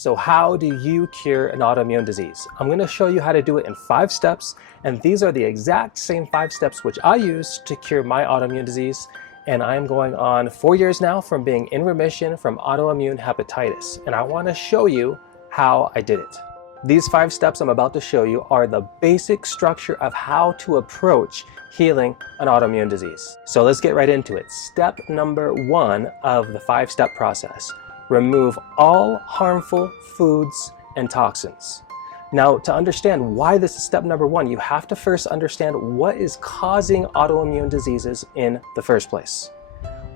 So how do you cure an autoimmune disease? I'm going to show you how to do it in 5 steps, and these are the exact same 5 steps which I used to cure my autoimmune disease, and I'm going on 4 years now from being in remission from autoimmune hepatitis, and I want to show you how I did it. These 5 steps I'm about to show you are the basic structure of how to approach healing an autoimmune disease. So let's get right into it. Step number 1 of the 5-step process. Remove all harmful foods and toxins. Now, to understand why this is step number 1, you have to first understand what is causing autoimmune diseases in the first place.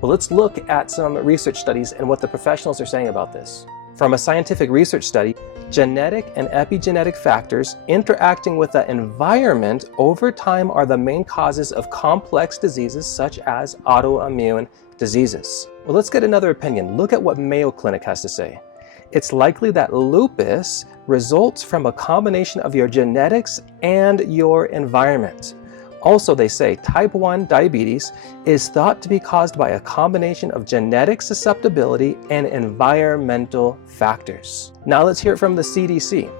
Well, let's look at some research studies and what the professionals are saying about this. From a scientific research study, genetic and epigenetic factors interacting with the environment over time are the main causes of complex diseases such as autoimmune diseases. Well, let's get another opinion. Look at what Mayo Clinic has to say. It's likely that lupus results from a combination of your genetics and your environment. Also, they say type 1 diabetes is thought to be caused by a combination of genetic susceptibility and environmental factors. Now let's hear it from the CDC.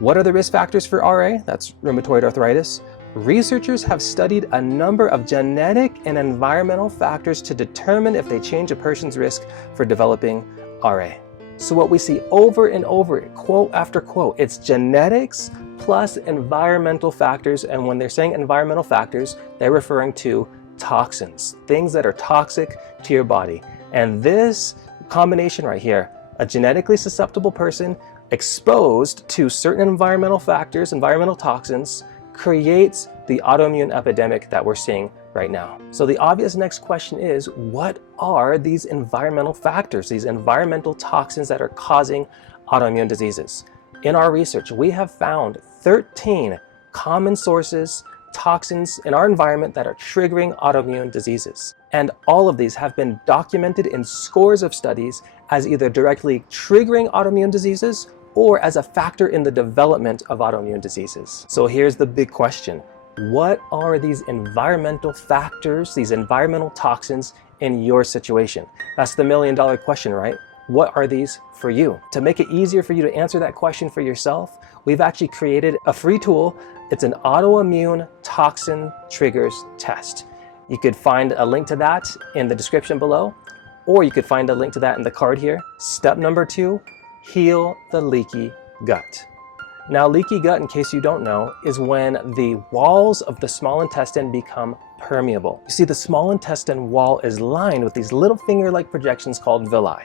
What are the risk factors for RA? That's rheumatoid arthritis. Researchers have studied a number of genetic and environmental factors to determine if they change a person's risk for developing RA. So what we see over and over, quote after quote, it's genetics plus environmental factors. And when they're saying environmental factors, they're referring to toxins, things that are toxic to your body. And this combination right here, a genetically susceptible person exposed to certain environmental factors, environmental toxins, creates the autoimmune epidemic that we're seeing right now. So the obvious next question is, what are these environmental factors, these environmental toxins that are causing autoimmune diseases? In our research, we have found 13 common sources, toxins in our environment that are triggering autoimmune diseases. And all of these have been documented in scores of studies as either directly triggering autoimmune diseases or as a factor in the development of autoimmune diseases. So here's the big question. What are these environmental factors, these environmental toxins in your situation? That's the million-dollar question, right? What are these for you? To make it easier for you to answer that question for yourself, we've actually created a free tool. It's an autoimmune toxin triggers test. You could find a link to that in the description below, or you could find a link to that in the card here. Step number 2, heal the leaky gut. Now, leaky gut, in case you don't know, is when the walls of the small intestine become permeable. You see, the small intestine wall is lined with these little finger-like projections called villi.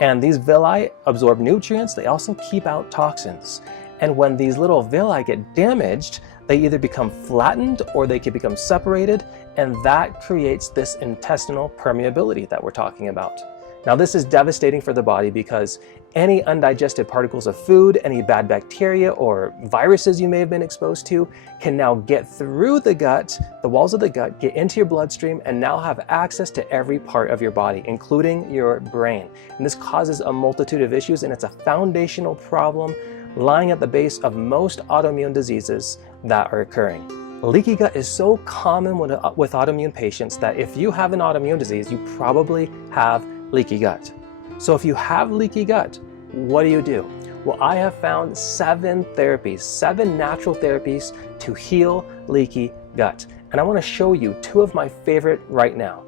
And these villi absorb nutrients, they also keep out toxins. And when these little villi get damaged, they either become flattened or they can become separated, and that creates this intestinal permeability that we're talking about. Now, this is devastating for the body because any undigested particles of food, any bad bacteria or viruses you may have been exposed to can now get through the gut, the walls of the gut, get into your bloodstream, and now have access to every part of your body, including your brain. And this causes a multitude of issues, and it's a foundational problem lying at the base of most autoimmune diseases that are occurring. Leaky gut is so common with autoimmune patients that if you have an autoimmune disease, you probably have leaky gut. So if you have leaky gut, what do you do? Well, I have found 7 therapies, 7 natural therapies to heal leaky gut. And I want to show you 2 of my favorite right now.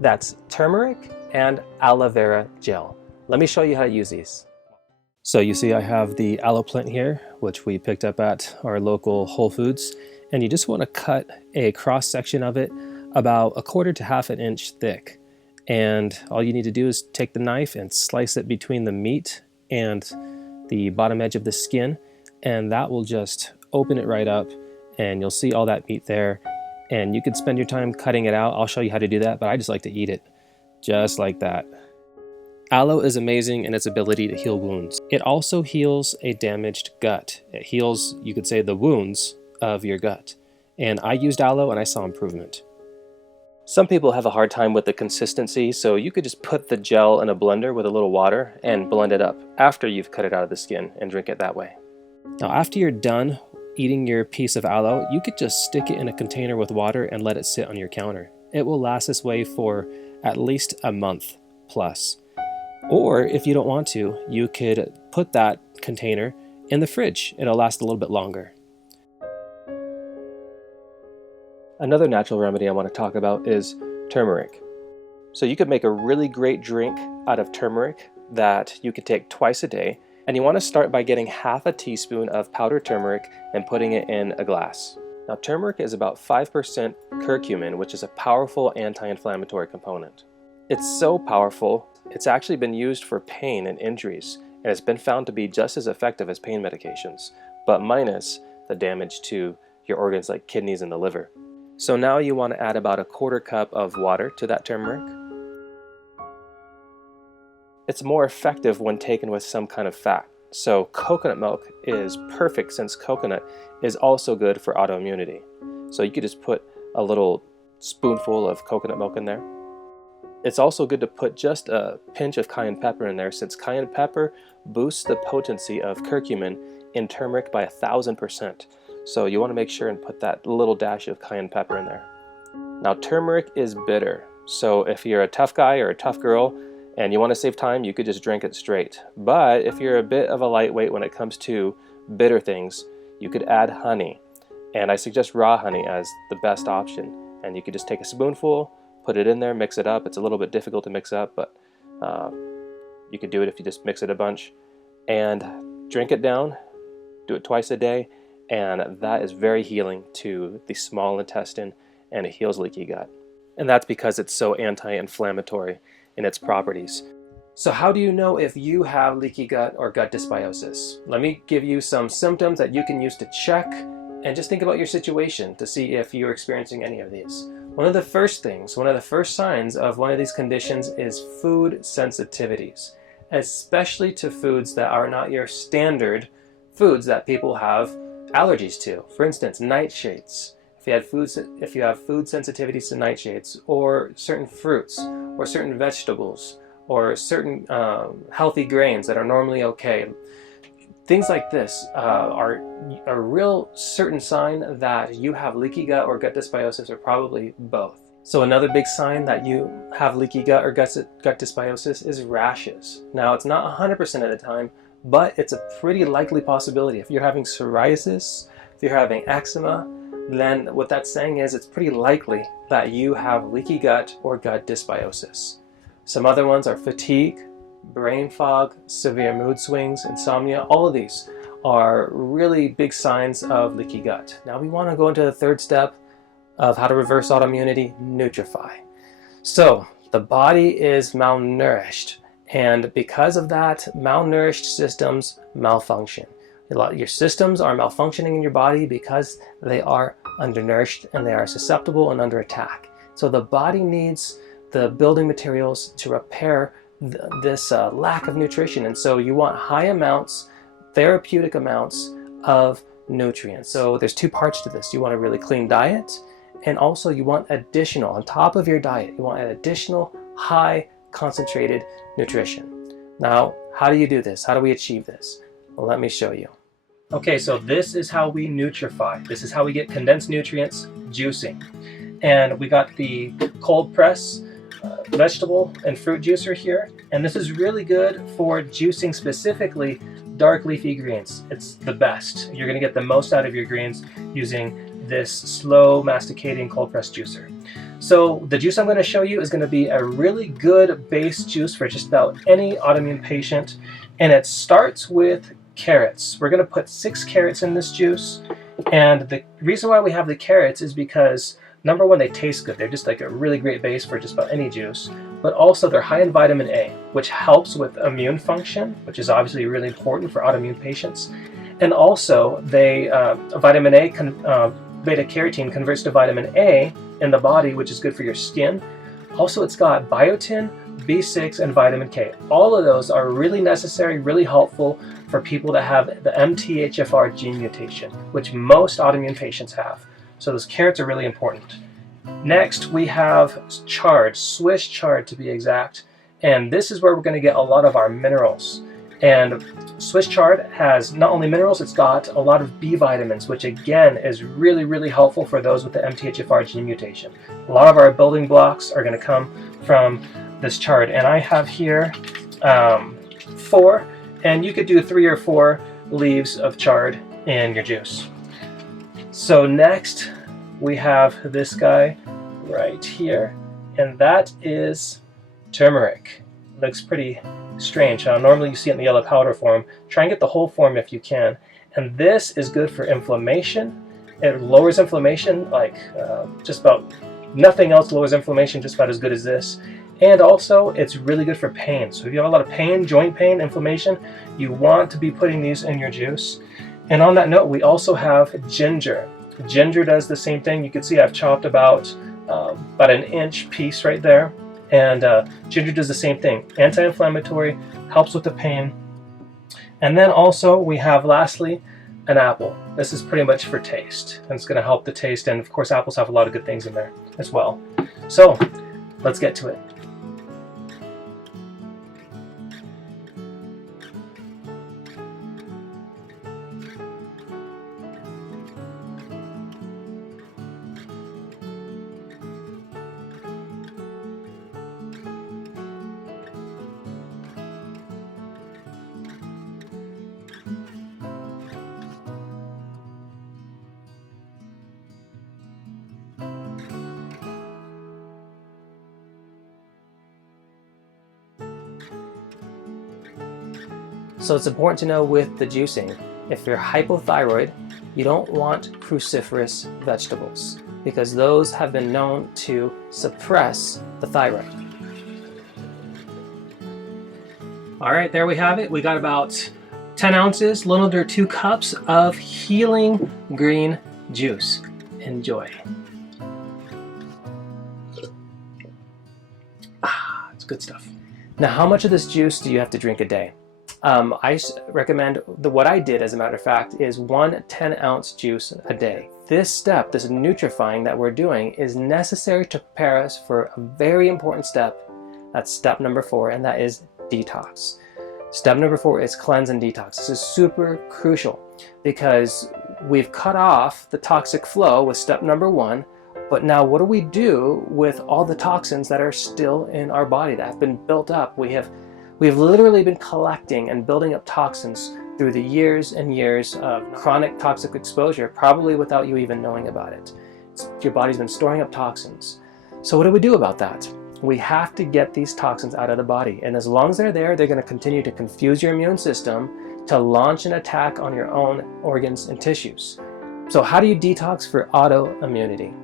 That's turmeric and aloe vera gel. Let me show you how to use these. So you see I have the aloe plant here, which we picked up at our local Whole Foods. And you just want to cut a cross section of it about 1/4 to 1/2 inch thick. And all you need to do is take the knife and slice it between the meat and the bottom edge of the skin, and that will just open it right up, and you'll see all that meat there. And you could spend your time cutting it out. I'll show you how to do that, but I just like to eat it just like that. Aloe is amazing in its ability to heal wounds. It also heals a damaged gut. It heals, you could say, the wounds of your gut. And I used aloe and I saw improvement. Some people have a hard time with the consistency, so you could just put the gel in a blender with a little water and blend it up after you've cut it out of the skin and drink it that way. Now, after you're done eating your piece of aloe, you could just stick it in a container with water and let it sit on your counter. It will last this way for at least a month plus. Or if you don't want to, you could put that container in the fridge. It'll last a little bit longer. Another natural remedy I want to talk about is turmeric. So you could make a really great drink out of turmeric that you could take twice a day. And you want to start by getting half a teaspoon of powdered turmeric and putting it in a glass. Now, turmeric is about 5% curcumin, which is a powerful anti-inflammatory component. It's so powerful, it's actually been used for pain and injuries, and it's been found to be just as effective as pain medications, but minus the damage to your organs like kidneys and the liver. So now you want to add about a quarter cup of water to that turmeric. It's more effective when taken with some kind of fat. So coconut milk is perfect since coconut is also good for autoimmunity. So you could just put a little spoonful of coconut milk in there. It's also good to put just a pinch of cayenne pepper in there, since cayenne pepper boosts the potency of curcumin in turmeric by 1,000%. So you want to make sure and put that little dash of cayenne pepper in there. Now, turmeric is bitter. So if you're a tough guy or a tough girl and you want to save time, you could just drink it straight. But if you're a bit of a lightweight when it comes to bitter things, you could add honey. And I suggest raw honey as the best option. And you could just take a spoonful, put it in there, mix it up. It's a little bit difficult to mix up, but you could do it if you just mix it a bunch. And drink it down, do it twice a day, and that is very healing to the small intestine, and it heals leaky gut. And that's because it's so anti-inflammatory in its properties. So how do you know if you have leaky gut or gut dysbiosis? Let me give you some symptoms that you can use to check and just think about your situation to see if you're experiencing any of these. One of the first signs of one of these conditions is food sensitivities, especially to foods that are not your standard foods that people have allergies to. For instance, nightshades. If you have food sensitivities to nightshades, or certain fruits, or certain vegetables, or certain healthy grains that are normally okay, things like this are a real certain sign that you have leaky gut or gut dysbiosis, or probably both. So another big sign that you have leaky gut or gut dysbiosis is rashes. Now, it's not 100% of the time, but it's a pretty likely possibility. If you're having psoriasis, if you're having eczema, then what that's saying is it's pretty likely that you have leaky gut or gut dysbiosis. Some other ones are fatigue, brain fog, severe mood swings, insomnia. All of these are really big signs of leaky gut. Now we want to go into the third step of how to reverse autoimmunity, nutrify. So the body is malnourished, and because of that, malnourished systems malfunction. Your systems are malfunctioning in your body because they are undernourished and they are susceptible and under attack. So the body needs the building materials to repair this lack of nutrition. And so you want high amounts, therapeutic amounts of nutrients. So there's two parts to this. You want a really clean diet, and also you want additional, on top of your diet, you want an additional high concentrated nutrition. Now, how do you do this? How do we achieve this? Well, let me show you. Okay, so this is how we nutrify. This is how we get condensed nutrients juicing. And we got the cold press vegetable and fruit juicer here. And this is really good for juicing specifically dark leafy greens. It's the best. You're gonna get the most out of your greens using this slow masticating cold press juicer. So the juice I'm going to show you is going to be a really good base juice for just about any autoimmune patient. And it starts with carrots. We're going to put 6 carrots in this juice. And the reason why we have the carrots is because, number one, they taste good. They're just like a really great base for just about any juice. But also they're high in vitamin A, which helps with immune function, which is obviously really important for autoimmune patients. And also vitamin A, beta-carotene converts to vitamin A in the body, which is good for your skin. Also, it's got biotin, B6, and vitamin K. All of those are really necessary, really helpful for people that have the MTHFR gene mutation, which most autoimmune patients have. So those carrots are really important. Next, we have chard, Swiss chard to be exact. And this is where we're going to get a lot of our minerals. And Swiss chard has not only minerals, it's got a lot of B vitamins, which again is really, really helpful for those with the MTHFR gene mutation. A lot of our building blocks are going to come from this chard. And I have here 4, and you could do 3 or 4 leaves of chard in your juice. So next we have this guy right here, and that is turmeric. Looks pretty strange. Normally you see it in the yellow powder form. Try and get the whole form if you can. And this is good for inflammation. It lowers inflammation like just about nothing else lowers inflammation just about as good as this. And also it's really good for pain. So if you have a lot of pain, joint pain, inflammation, you want to be putting these in your juice. And on that note, we also have ginger. Ginger does the same thing. You can see I've chopped about an inch piece right there. And ginger does the same thing. Anti-inflammatory, helps with the pain. And then also we have lastly an apple. This is pretty much for taste, and it's going to help the taste, and of course apples have a lot of good things in there as well. So let's get to it. So it's important to know with the juicing, if you're hypothyroid, you don't want cruciferous vegetables because those have been known to suppress the thyroid. All right, there we have it. We got about 10 ounces, a little under 2 cups of healing green juice. Enjoy. It's good stuff. Now, how much of this juice do you have to drink a day? I recommend, what I did as a matter of fact, is 1 10-ounce juice a day. This step, this nutrifying that we're doing, is necessary to prepare us for a very important step. That's step number 4, and that is detox. Step number 4 is cleanse and detox. This is super crucial because we've cut off the toxic flow with step number 1, but now what do we do with all the toxins that are still in our body that have been built up? We've literally been collecting and building up toxins through the years and years of chronic toxic exposure, probably without you even knowing about it. Your body's been storing up toxins. So what do we do about that? We have to get these toxins out of the body. And as long as they're there, they're going to continue to confuse your immune system to launch an attack on your own organs and tissues. So how do you detox for autoimmunity?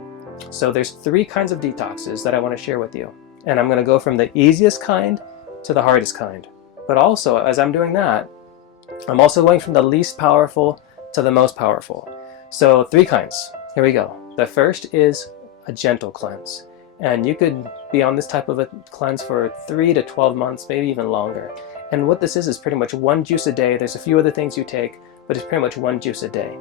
So there's 3 kinds of detoxes that I want to share with you. And I'm going to go from the easiest kind to the hardest kind. But also, as I'm doing that, I'm also going from the least powerful to the most powerful. So 3 kinds. Here we go. The first is a gentle cleanse. And you could be on this type of a cleanse for 3 to 12 months, maybe even longer. And what this is pretty much 1 juice a day. There's a few other things you take, but it's pretty much 1 juice a day.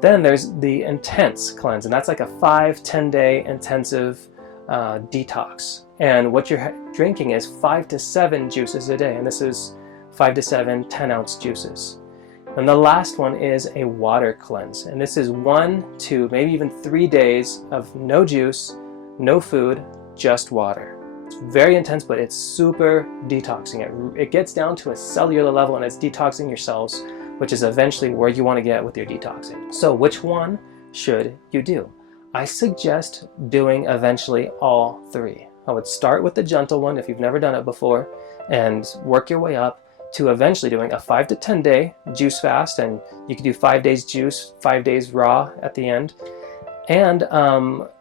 Then there's the intense cleanse, and that's like a 5-10 day intensive detox. And what you're drinking is 5 to 7 juices a day, and this is 5 to 7 10-ounce juices. And the last one is a water cleanse, and this is 1 to maybe even 3 days of no juice, no food, just water. It's very intense, but it's super detoxing. It gets down to a cellular level, and it's detoxing your cells, which is eventually where you want to get with your detoxing. So which one should you do? I suggest doing eventually all 3. I would start with the gentle one if you've never done it before and work your way up to eventually doing a 5 to 10 day juice fast, and you can do 5 days juice, 5 days raw at the end, and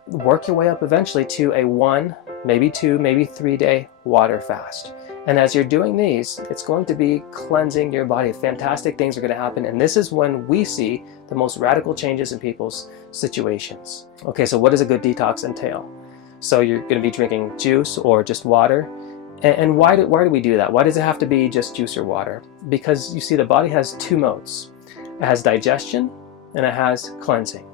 work your way up eventually to a 1, maybe 2, maybe 3 day water fast. And as you're doing these, it's going to be cleansing your body. Fantastic things are going to happen, and this is when we see the most radical changes in people's situations. Okay, so what does a good detox entail? So you're going to be drinking juice or just water. And why do we do that? Why does it have to be just juice or water? Because you see, the body has 2 modes. It has digestion and it has cleansing.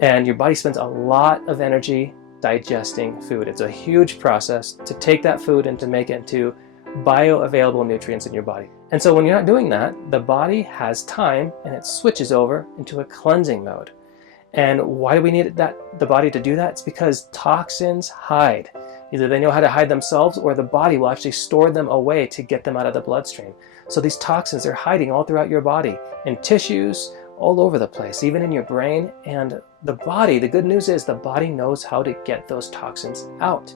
And your body spends a lot of energy digesting food. It's a huge process to take that food and to make it into bioavailable nutrients in your body. And so when you're not doing that, the body has time and it switches over into a cleansing mode. And why do we need the body to do that? It's because toxins hide. Either they know how to hide themselves, or the body will actually store them away to get them out of the bloodstream. So these toxins are hiding all throughout your body, in tissues, all over the place, even in your brain. And the body, the good news is the body knows how to get those toxins out.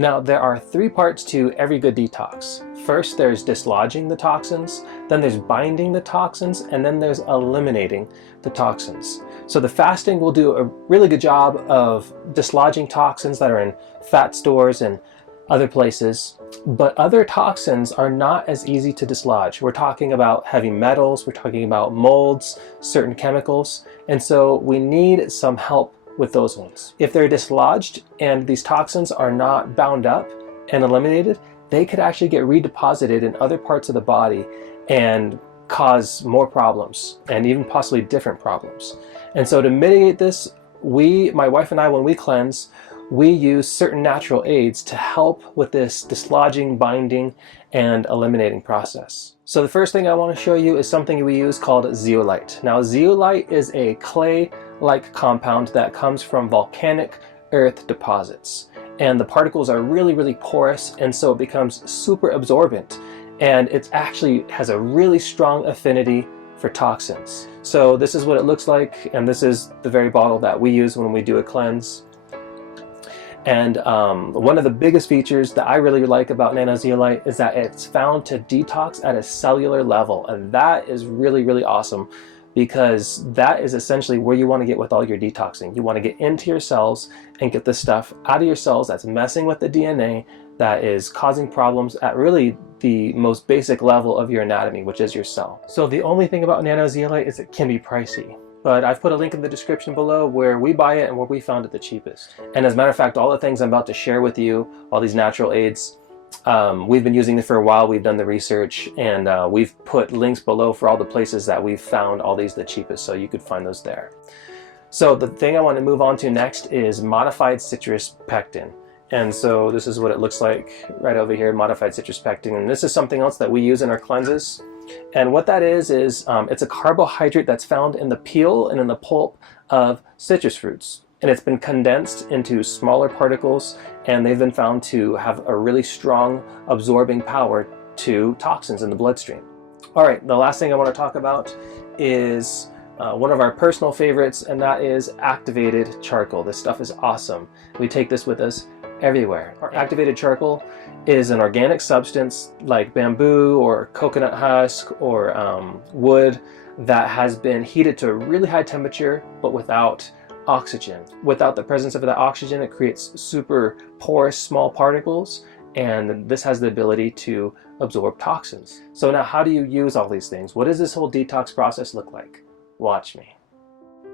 Now, there are 3 parts to every good detox. First, there's dislodging the toxins, then there's binding the toxins, and then there's eliminating the toxins. So the fasting will do a really good job of dislodging toxins that are in fat stores and other places, but other toxins are not as easy to dislodge. We're talking about heavy metals, we're talking about molds, certain chemicals, and so we need some help with those ones. If they're dislodged and these toxins are not bound up and eliminated, they could actually get redeposited in other parts of the body and cause more problems, and even possibly different problems. And so to mitigate this, my wife and I, when we cleanse, we use certain natural aids to help with this dislodging, binding, and eliminating process. So the first thing I want to show you is something we use called zeolite. Now, zeolite is a clay-like compound that comes from volcanic earth deposits. And the particles are really, really porous, and so it becomes super absorbent. And it actually has a really strong affinity for toxins. So this is what it looks like, and this is the very bottle that we use when we do a cleanse. And one of the biggest features that I really like about Nano Zeolite is that it's found to detox at a cellular level, and that is really, really awesome, because that is essentially where you want to get with all your detoxing. You want to get into your cells and get the stuff out of your cells that's messing with the DNA, that is causing problems at really the most basic level of your anatomy, which is your cell. So the only thing about Nano Zeolite is it can be pricey. But I've put a link in the description below where we buy it and where we found it the cheapest. And as a matter of fact, all the things I'm about to share with you, all these natural aids, we've been using it for a while. We've done the research, and we've put links below for all the places that we've found all these the cheapest, so you could find those there. So the thing I want to move on to next is modified citrus pectin. And so this is what it looks like right over here, modified citrus pectin. And this is something else that we use in our cleanses. And what that is it's a carbohydrate that's found in the peel and in the pulp of citrus fruits. And it's been condensed into smaller particles, and they've been found to have a really strong absorbing power to toxins in the bloodstream. All right, the last thing I want to talk about is one of our personal favorites, and that is activated charcoal. This stuff is awesome. We take this with us everywhere. Our activated charcoal is an organic substance like bamboo or coconut husk or wood that has been heated to a really high temperature, but without oxygen. Without the presence of that oxygen, it creates super porous small particles, and this has the ability to absorb toxins. So now, how do you use all these things? What does this whole detox process look like? Watch me.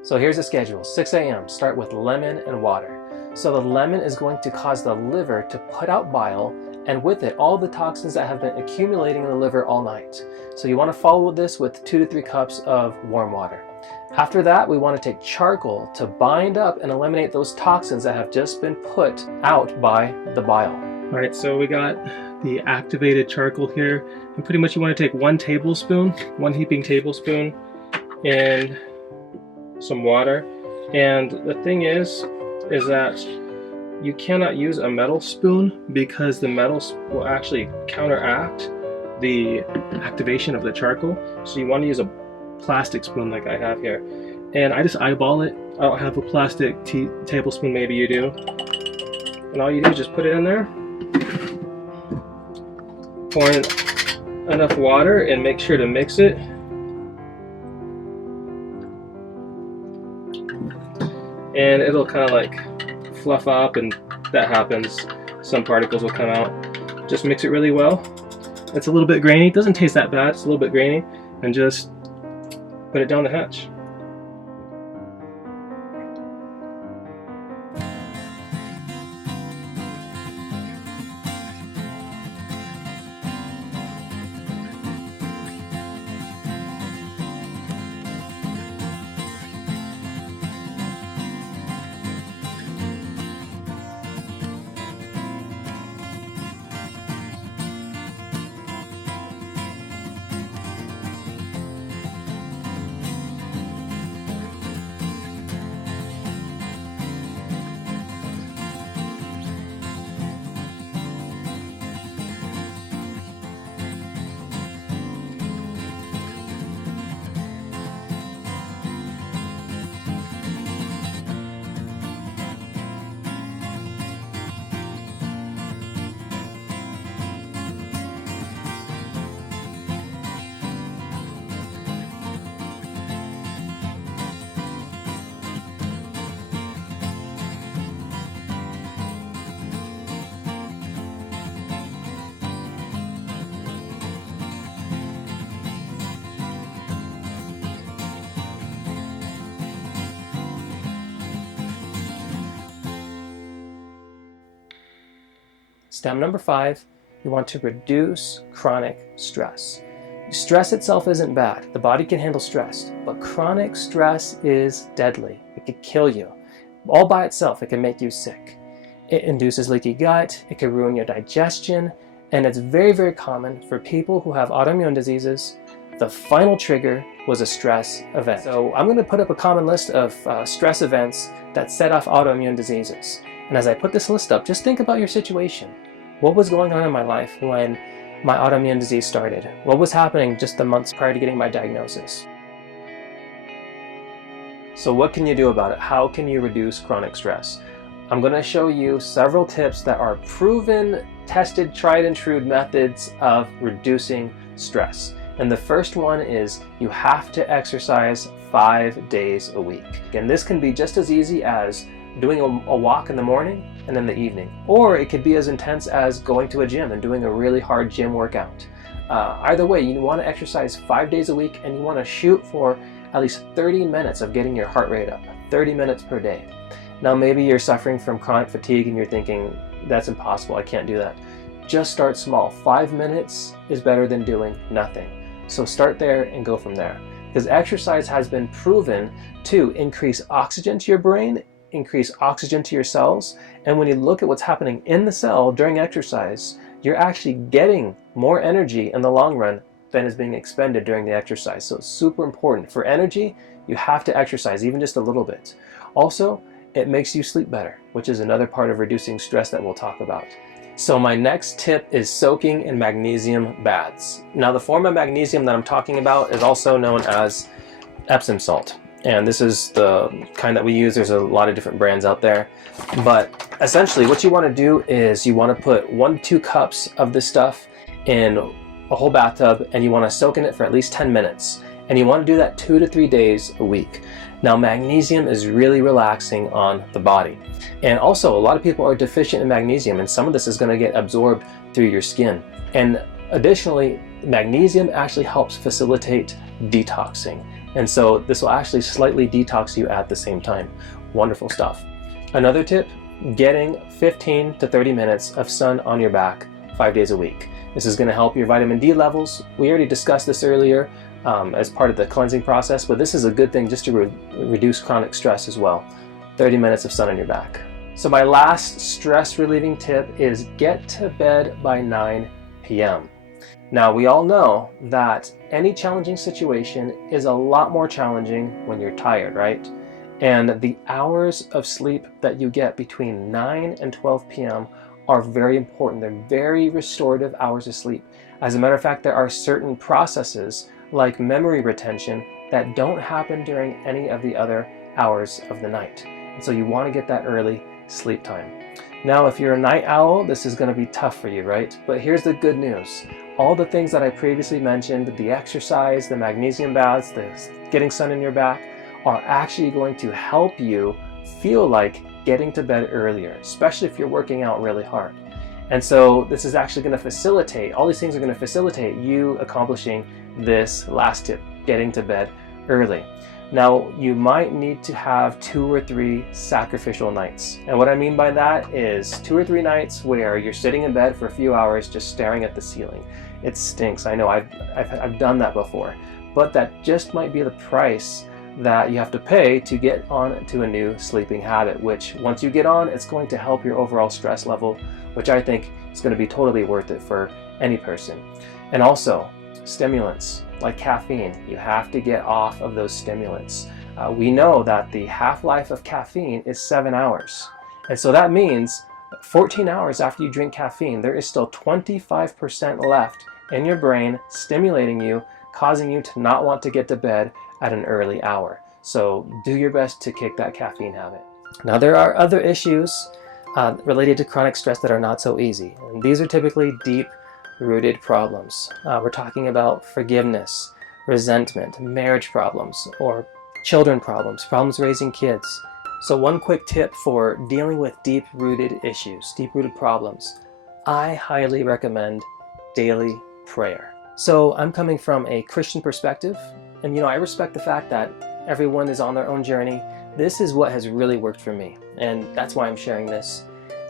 So here's the schedule. 6 a.m. start with lemon and water. So the lemon is going to cause the liver to put out bile, and with it all the toxins that have been accumulating in the liver all night. So you want to follow this with 2 to 3 cups of warm water. After that, we want to take charcoal to bind up and eliminate those toxins that have just been put out by the bile. All right, so we got the activated charcoal here, and pretty much you want to take 1 tablespoon, 1 heaping tablespoon, in some water. And the thing is that you cannot use a metal spoon, because the metals will actually counteract the activation of the charcoal. So you want to use a plastic spoon like I have here. And I just eyeball it. I don't have a plastic tablespoon, maybe you do. And all you do is just put it in there, pour in enough water, and make sure to mix it. And it'll kind of like fluff up, and that happens. Some particles will come out. Just mix it really well. It's a little bit grainy. It doesn't taste that bad. It's a little bit grainy. And just put it down the hatch. Step number 5, you want to reduce chronic stress. Stress itself isn't bad. The body can handle stress, but chronic stress is deadly. It could kill you. All by itself, it can make you sick. It induces leaky gut, it can ruin your digestion, and it's very, very common for people who have autoimmune diseases. The final trigger was a stress event. So I'm going to put up a common list of stress events that set off autoimmune diseases. And as I put this list up, just think about your situation. What was going on in my life when my autoimmune disease started? What was happening just the months prior to getting my diagnosis? So what can you do about it? How can you reduce chronic stress? I'm going to show you several tips that are proven, tested, tried and true methods of reducing stress. And the first one is you have to exercise 5 days a week. And this can be just as easy as doing a walk in the morning and in the evening. Or it could be as intense as going to a gym and doing a really hard gym workout. Either way, you want to exercise 5 days a week, and you want to shoot for at least 30 minutes of getting your heart rate up, 30 minutes per day. Now maybe you're suffering from chronic fatigue and you're thinking, that's impossible, I can't do that. Just start small. 5 minutes is better than doing nothing. So start there and go from there. Because exercise has been proven to increase oxygen to your brain, increase oxygen to your cells, and when you look at what's happening in the cell during exercise, you're actually getting more energy in the long run than is being expended during the exercise. So it's super important. For energy, you have to exercise, even just a little bit. Also, it makes you sleep better, which is another part of reducing stress that we'll talk about. So my next tip is soaking in magnesium baths. Now the form of magnesium that I'm talking about is also known as Epsom salt. And this is the kind that we use. There's a lot of different brands out there. But essentially what you want to do is you want to put 1 to 2 cups of this stuff in a whole bathtub, and you want to soak in it for at least 10 minutes. And you want to do that 2 to 3 days a week. Now magnesium is really relaxing on the body. And also a lot of people are deficient in magnesium, and some of this is going to get absorbed through your skin. And additionally, magnesium actually helps facilitate detoxing. And so this will actually slightly detox you at the same time. Wonderful stuff. Another tip, getting 15 to 30 minutes of sun on your back 5 days a week. This is going to help your vitamin D levels. We already discussed this earlier as part of the cleansing process, but this is a good thing just to reduce chronic stress as well. 30 minutes of sun on your back. So my last stress relieving tip is get to bed by 9 p.m. Now we all know that any challenging situation is a lot more challenging when you're tired, right? And the hours of sleep that you get between 9 and 12 p.m. are very important. They're very restorative hours of sleep. As a matter of fact, there are certain processes like memory retention that don't happen during any of the other hours of the night. And so you want to get that early sleep time. Now, if you're a night owl, this is going to be tough for you, right? But here's the good news. All the things that I previously mentioned, the exercise, the magnesium baths, the getting sun in your back, are actually going to help you feel like getting to bed earlier, especially if you're working out really hard. And so this is actually going to facilitate, all these things are going to facilitate you accomplishing this last tip, getting to bed early. Now, you might need to have 2 or 3 sacrificial nights. And what I mean by that is 2 or 3 nights where you're sitting in bed for a few hours just staring at the ceiling. It stinks. I know, I've done that before. But that just might be the price that you have to pay to get on to a new sleeping habit, which once you get on, it's going to help your overall stress level, which I think is going to be totally worth it for any person. And also, stimulants like caffeine, you have to get off of those stimulants. We know that the half-life of caffeine is 7 hours. And so that means 14 hours after you drink caffeine, there is still 25% left in your brain stimulating you, causing you to not want to get to bed at an early hour. So do your best to kick that caffeine habit. Now there are other issues related to chronic stress that are not so easy. And these are typically deep-rooted problems. We're talking about forgiveness, resentment, marriage problems, or children problems, problems raising kids. So one quick tip for dealing with deep-rooted issues, deep-rooted problems, I highly recommend daily prayer. So I'm coming from a Christian perspective, and I respect the fact that everyone is on their own journey. This is what has really worked for me, and that's why I'm sharing this.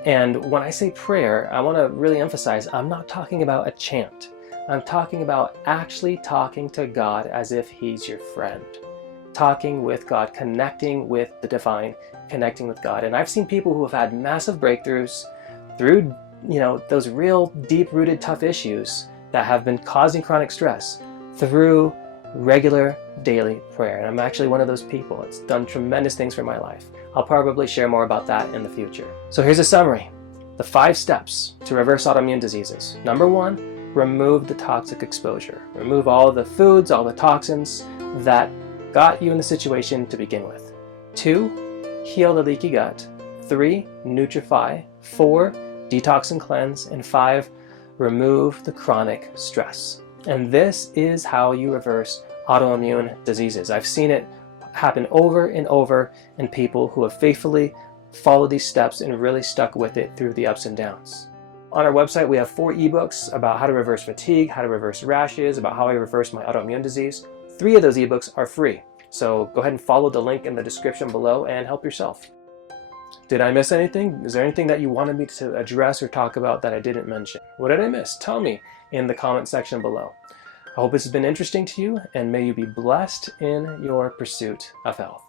And when I say prayer, I want to really emphasize, I'm not talking about a chant. I'm talking about actually talking to God as if He's your friend. Talking with God, connecting with the divine, connecting with God. And I've seen people who have had massive breakthroughs through, those real deep-rooted tough issues that have been causing chronic stress through regular daily prayer. And I'm actually one of those people. It's done tremendous things for my life. I'll probably share more about that in the future. So here's a summary. The 5 steps to reverse autoimmune diseases. Number 1, remove the toxic exposure. Remove all the foods, all the toxins that got you in the situation to begin with. 2, heal the leaky gut. 3, nutrify. 4, detox and cleanse. And 5, remove the chronic stress. And this is how you reverse autoimmune diseases. I've seen it happen over and over in people who have faithfully followed these steps and really stuck with it through the ups and downs. On our website, we have 4 ebooks about how to reverse fatigue, how to reverse rashes, about how I reversed my autoimmune disease. 3 of those ebooks are free. So go ahead and follow the link in the description below and help yourself. Did I miss anything? Is there anything that you wanted me to address or talk about that I didn't mention? What did I miss? Tell me in the comment section below. I hope this has been interesting to you, and may you be blessed in your pursuit of health.